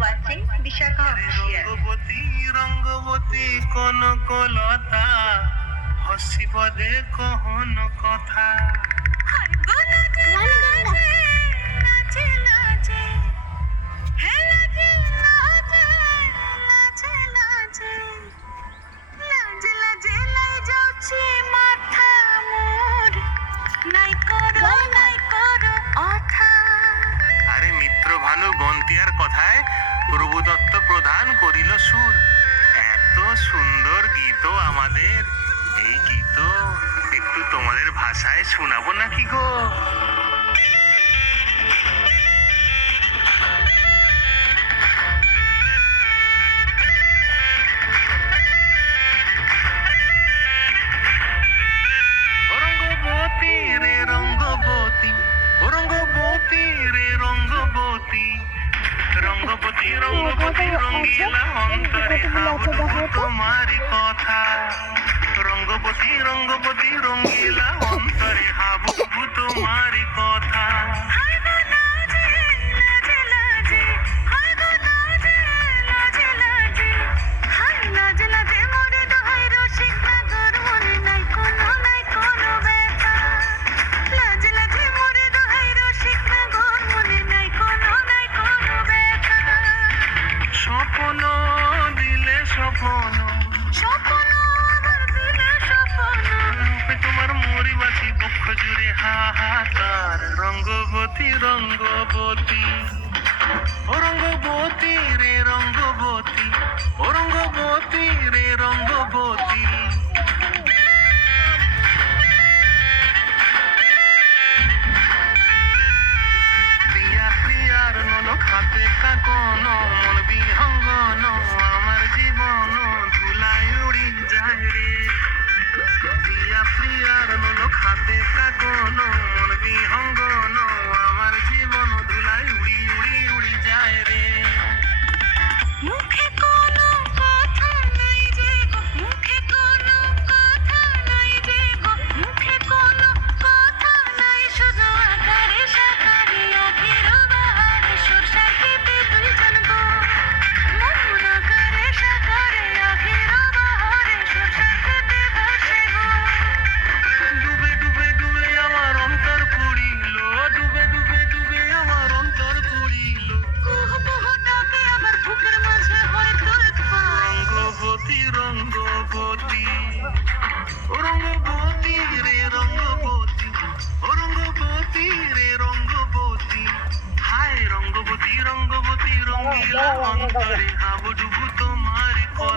watching Vishaka Official. Rangabati Rangabati Kanaklata হসিব দেখো হন কথা আরে মিত্র ভানু বন্তিয়ার কথায় প্রভু দত্ত প্রধান করিল সুর। এত সুন্দর গীত আমাদের, এই গীত একটু তোমাদের ভাষায় শোনাবো নাকি গো? রঙ্গবতী রে রঙ্গবতী, রঙ্গবতী রে রঙ্গবতী, রঙ্গবতী রঙ্গবতী রঙ্গিলা অন্তরে হাবুডুবু তোমারি কথা। রঙ্গবতী রঙ্গবতী রঙ্গিলা অন্তরে হাবুডুবু তোমারি কথা। স্বপ্ন দিলে স্বপ্ন, রূপে তোমার মরিবাসী বক্ষ জুড়ে হাহাকার। রঙ্গবতী রঙ্গবতী, ও রঙ্গবতী রে রঙ্গবতী, ও রঙ্গবতী রে রঙ্গবতী। প্রিয়া প্রিয়ার নলক হাতে কাকন, মন বিহঙ্গন আমার জীবন ধুলায় উড়ি যায় রে। প্রিয়া প্রিয়ার নলক হাতে কাকন, মন বিহঙ্গন আমার জীবন ধুলায় উড়ি উড়ি উড়ি যায় রে। মুখে কোনো কথা নাই যে গো, মুখে কোনো কথা নাই যে গো, মুখে কোনো কথা নাই, শুধু আকারে সাকারে আখির বাহার সুর সাহিতে দুইজন গো। মন আকারে সাকারে আখির বাহারে সুর সাহিতে ভাসে গো। ডুবে ডুবে ডুবে আমার অন্তর পুরিল, ডুবে ডুবে ডুবে আমার অন্তর পুরিল। কুহ কুহ ডাকে আবার বুকের মাঝে হয় তোলপাড়। রঙ্গবতী রঙ্গবতী, ও রঙ্গবতী রে রঙ্গবতী, ও রঙ্গবতী রে রঙ্গবতী। হায় রঙ্গবতী রঙ্গবতী রঙ্গিলা অন্তরে হাবুডুবু